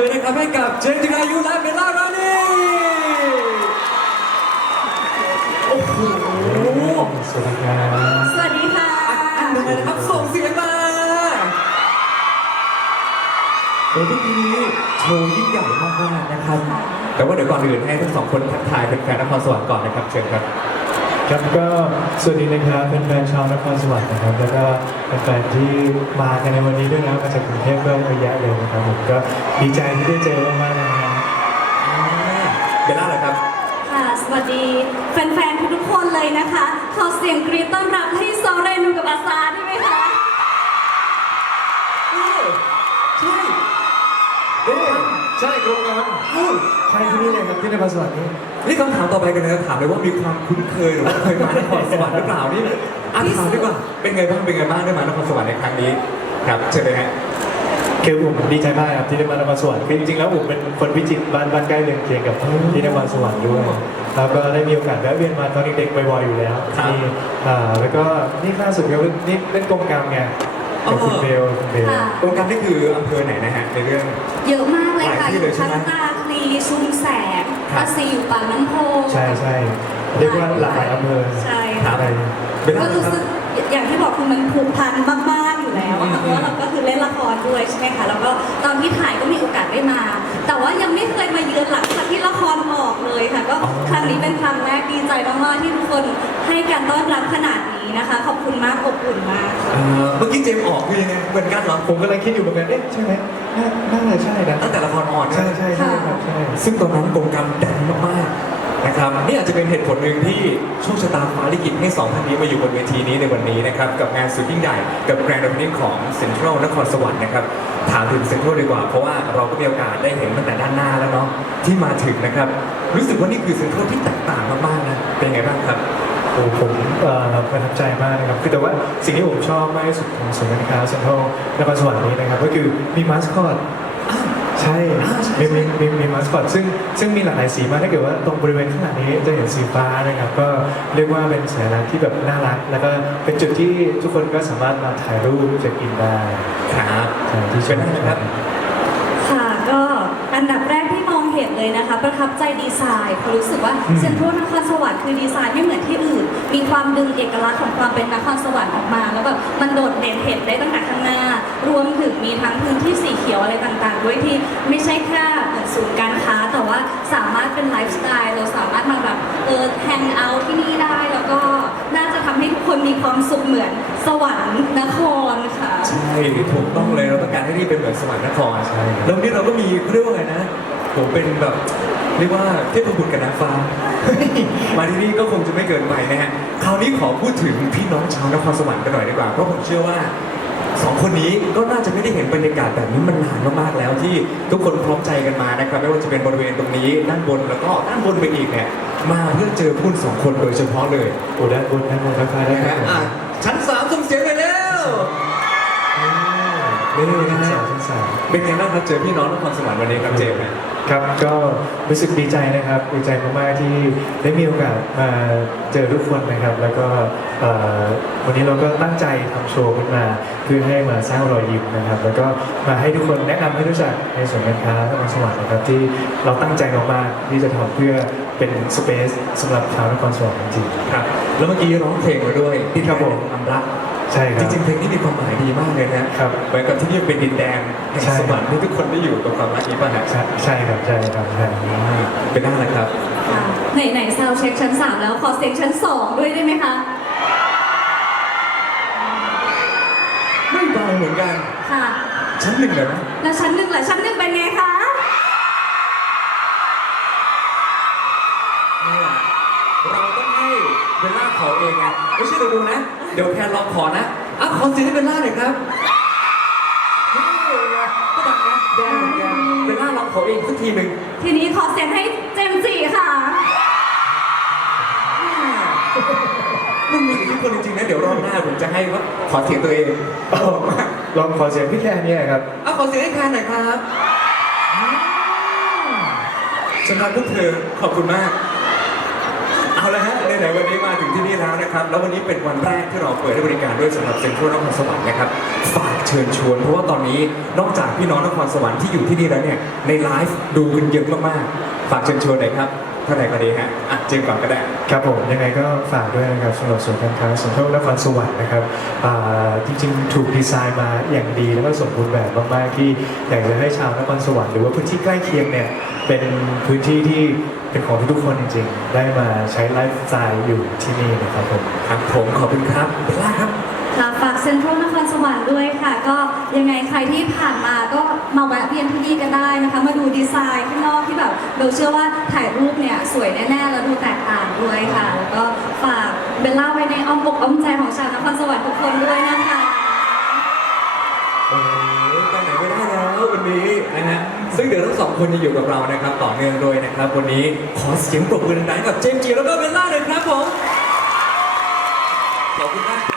มือนะครับให้กับเจนจิรายุและเบลล่ารานีโอ้โหสวัสดีครับสวัสดีค่ะ อันหนึ่งเลยนะครับส่งเสียงมาโอ้เมื่อกี้นี้โชว์ยิ่งใหญ่มากๆนะครับ แต่ว่าเดี๋ยวก่อนอื่นให้ทั้งสองคนทักทายแฟนๆนครสวรรค์ก่อนนะครับเชิญครับ ครับก็สวัสดีนะครับเป็นแฟนชาวนครสวรรค์นะครับ แล้วก็เป็นแฟนที่มากันในวันนี้ด้วยนะมาจากกรุงเทพก็เยอะแยะเลยนะครับผมก็ดีใจที่ได้เจอมากๆนะครับเบลล่าเหรอครับ ค่ะ สวัสดีแฟนๆทุกๆคนเลยนะคะ ขอเสียงกรีดต้อนรับให้โซเรนูกับอาซาได้ไหมคะเออใช่เออใช่ตรงกันเอ้าใช่ที่นี่เลยครับที่นครสวรรค์นี่ นี่คำถามต่อไปกันเลยถามเลยว่ามีความคุ้นเคยหรือว่าเคยมานครสวรรค์หรือเปล่านี่อะถามดีกว่าเป็นไงบ้างเป็นไงบ้างได้มานครสวรรค์ในครั้งนี้ครับเชิญเลยฮะคือผมดีใจมากครับที่ได้มานครสวรรค์คือจริงๆแล้วผมเป็นคนพิจิตรบ้านบ้านใกล้เรือนเคียงกับที่นครสวรรค์ด้วยแล้วก็ได้มีโอกาสแวะเวียนมาตอนเด็กๆบ่อยๆอยู่แล้วครับที่อ่าแล้วก็นี่ล่าสุดก็นี่เล่นกงกรรมไง กับคุณเบลคุณเบลค่ะโครงการนี่คืออำเภอไหนนะฮะในเรื่อง เยอะมากเลยค่ะหลายที่อเลยยู่ใช่พัไหม ฒนาคลีชุมแสงครับภาษีอยู่ปากน้ำโพ ใช่ใช่เรียกว่าหลากหลายอำเภอใช่ครัค่ะบอะไรเบลล่าก็ครู้รับสึกอย่างที่บอกคือมันผูกพันมากๆ อยู่แล้วอะค่ะอืเพมราะว่าเราก็คือเล่นละครด้วยใช่ไหมคะแล้วก็ตอนที่ถ่ายก็มีโอกาสได้มา แต่ว่ายังไม่เคยมาเยือนหลังจากที่ละครออกเลยค่ะ ก็ครั้งนี้เป็นครั้งแรกดีใจมากๆที่ทุกคนให้การต้อนรับขนาดนี้นะคะ ขอบคุณมากอบอุ่นมากเอ่อเมื่อกี้เจมส์ออกคือยังไงเหมือนกันเหรอผมก็เลยคิดอยู่เหมือนกันเอ๊ะใช่ไหมน่าน่าจะใช่นะตั้งแต่ละครออนใช่ใช่ใช่ครับใช่ซึ่งตอนนั้นโครงการดังมากๆ นะครับนี่อาจจะเป็นเหตุผลหนึ่งที่โชคชะตาฟ้าลิขิตให้สองท่านนี้มาอยู่บนเวทีนี้ในวันนี้นะครับกับงานสุดยิ่งใหญ่กับแกรนด์โอเพนนิ่งของเซ็นทรัลนครสวรรค์นะครับถามถึงเซ็นทรัลดีกว่าเพราะว่าเราก็มีโอกาสได้เห็นตั้งแต่ด้านหน้าแล้วเนาะที่มาถึงนะครับรู้สึกว่านี่คือเซ็นทรัลที่แตกต่างมากๆนะเป็นไงบ้างครับโอ้ผมเอ่อประทับใจมากนะครับคือแต่ว่าสิ่งที่ผมชอบมากที่สุดของศูนย์การค้าเซ็นทรัลนครสวรรค์นี้นะครับก็คือมีมาสคอต ใช่อ่าใช่มีมีมีมีมาสคอตซึ่งซึ่งมีหลากหลายสีมากถ้าเกิดว่าตรงบริเวณข้างหลังนี้จะเห็นสีฟ้านะครับ ก็เรียกว่าเป็นสัญลักษณ์ที่แบบน่ารัก แล้วก็เป็นจุดที่ทุกคนก็สามารถมาถ่ายรูปเช็คอินได้ครับใช่ที่ชเป็นมไงนะครับค่ะก็อันดับแรกที่มองเห็นเลยนะคะ ประทับใจดีไซน์เพราะรู้สึกว่าเซ็นทรัลนครสวรรค์คือดีไซน์ไม่เหมือนที่อื่น มีความดึงเอกลักษณ์ของความเป็นนครสวรรค์ออกมา แล้วแบบมันโดดเด่นเห็นได้ตั้งแต่ข้างหน้า รวมถึงมีทั้งพื้นที่สีเขียวอะไรต่างๆ ด้วยที่ไม่ใช่แค่เหมือนศูนย์การค้า แต่ว่าสามารถเป็นไลฟ์สไตล์เราสามารถมาแบบเออแฮงเอาท์ที่นี่ได้แล้วก็น่าจะทำให้ทุกคนมีความสุขเหมือนสวรรค์นครค่ะ ใช่ถูกต้องเลยเราต้องการให้นี่เป็นเหมือนสวรรค์นครใช่แล้ววันนี้เราก็มีเรื่องอะไรนะ ผมเป็นแบบเรียกว่าเทพบุตรกับนางฟ้า มาที่นี่ก็คงจะไม่เกินไปนะฮะคราวนี้ขอพูดถึงพี่น้องชาวนครสวรรค์กันหน่อยดีกว่าเพราะผมเชื่อว่า สองคนนี้ก็น่าจะไม่ได้เห็นบรรยากาศแบบนี้มันนานมากๆแล้วที่ทุกคนพร้อมใจกันมานะครับไม่ว่าจะเป็นบริเวณตรงนี้ด้านบนแล้วก็ด้านบนไปอีกเนี่ยมาเพื่อเจอพุ่นสองคนโดยเฉพาะเลยโอ้ด้านบนด้านบนทักทายได้นะครัฮะบผมอะชั้นสามส่งเสียงไปแล้วนี่นะฮะชั้นสาม เป็นไงบ้างครับเจอพี่น้องนครสวรรค์วันนี้ครับเจมส์เนี่ยครับก็ รู้สึกดีใจนะครับดีใจมากๆที่ได้มีโอกาสมาเจอทุกคนนะครับ แล้วก็เอ่อวันนี้เราก็ตั้งใจทำโชว์ขึ้นมาเพื่อให้มาสร้างรอยยิ้มนะครับ แล้วก็มาให้ทุกคนแนะนำให้รู้จักในส่วนย์การค้านครสวรรค์นะครับที่เราตั้งใจมากๆที่จะทำเพื่อเป็นสเปซสำหรับชาวนครสวรรค์จริงครับ แล้วเมื่อกี้ร้องเพลงมาด้วยที่ครับผมความรัก ๆใช่คจรับ ริงๆเพลงนี้มีความหมายดีมากเลยนะครับเหมือนกับที่นี่เป็นดินแดนแห่งใช่ สวรรค์ที่ทุกคนได้อยู่กับความรักนี้ป่ะฮะ ใช่ใช่ครับใช่ครับใช่ เป็นได้เลยครับ ค่ะไหนๆซาวเช็คชั้น 3 แล้วขอเสียงชั้น 2 ด้วยได้ไหมคะ ไม่เบาเหมือนกัน ค่ะ ชั้นหนึ่งเลยนะ แล้วชั้นหนึ่งล่ะชั้นหนึ่งเป็นไงคะเนี่ยเราต้องให้เบลล่าขอเองไงไม่ใช่เดี๋ยวดูนะ เดี๋ยวแคนลองขอนะอะขอเสียงให้เบลล่าหน่อยครับ เบลล่าลองขอเองสักทีหนึ่งทีนี้ขอเสียงให้เจมส์จีค่ะ มันมีอิทธิพลจริงๆนะเดี๋ยวรอบหน้าผมจะให้ว่าขอเสียงตัวเองเอาลองขอเสียงพี่แค่เนี่ยครับเอาขอเสียงให้แคนหน่อยครับสำหรับพวกเธอขอบคุณมาก เอาละฮะไหนๆวันนี้มาถึงที่นี่แล้วนะครับ แล้ววันนี้เป็นวันแรกที่เราเปิดให้บริการด้วยสำหรับเซ็นทรัลนครสวรรค์นะครับฝาก เชิญชวน เพราะว่าตอนนี้นอกจากพี่น้องนครสวรรค์ที่อยู่ที่นี่แล้วเนี่ยในไลฟ์ดูกันเยอะมากๆฝากเชิญชวนหน่อยครับท่านไหนก็ดีฮะอะเจมส์ก่อนก็ได้ครับผมยังไงก็ฝากด้วยนะครับสำหรับศูนย์การค้าเซ็นทรัลนครสวรรค์นะครับอ่าจริงๆถูกดีไซน์มาอย่างดีแล้วก็สมบูรณ์แบบมากๆที่อยากจะให้ชาวนครสวรรค์หรือว่าพื้นที่ใกล้เคียงเนี่ยเป็นพื้นที่ที่เป็นของทุกๆคนจริงๆ ได้มาใช้ไลฟ์สไตล์อยู่ที่นี่นะครับผมครับผมขอบคุณครับเบลล่าครับ ค่ะฝากเซ็นทรัลนครสวรรค์ด้วยค่ะ ก็ยังไงใครที่ผ่านมาก็มาแวะเวียนที่นี่กันได้นะคะ มาดูดีไซน์ข้างนอกที่แบบเราเชื่อว่าถ่ายรูปเนี่ยสวยแน่ๆแล้วดูแตกต่างด้วยค่ะ แล้วก็ฝากเบลล่าไว้ในอ้อมอกอ้อมใจของชาวนครสวรรค์ทุกคนด้วยนะคะ โอ้ยไปไหนไม่ได้แล้ววันนี้นะฮะซึ่งเดี๋ยวทั้งสองคนจะอยู่กับเรานะครับต่อเนื่องด้วยนะครับ วันนี้ขอเสียงปรบมือดังๆให้กับเจมส์จีแล้วก็เบลล่าเลยครับผมขอบคุณมาก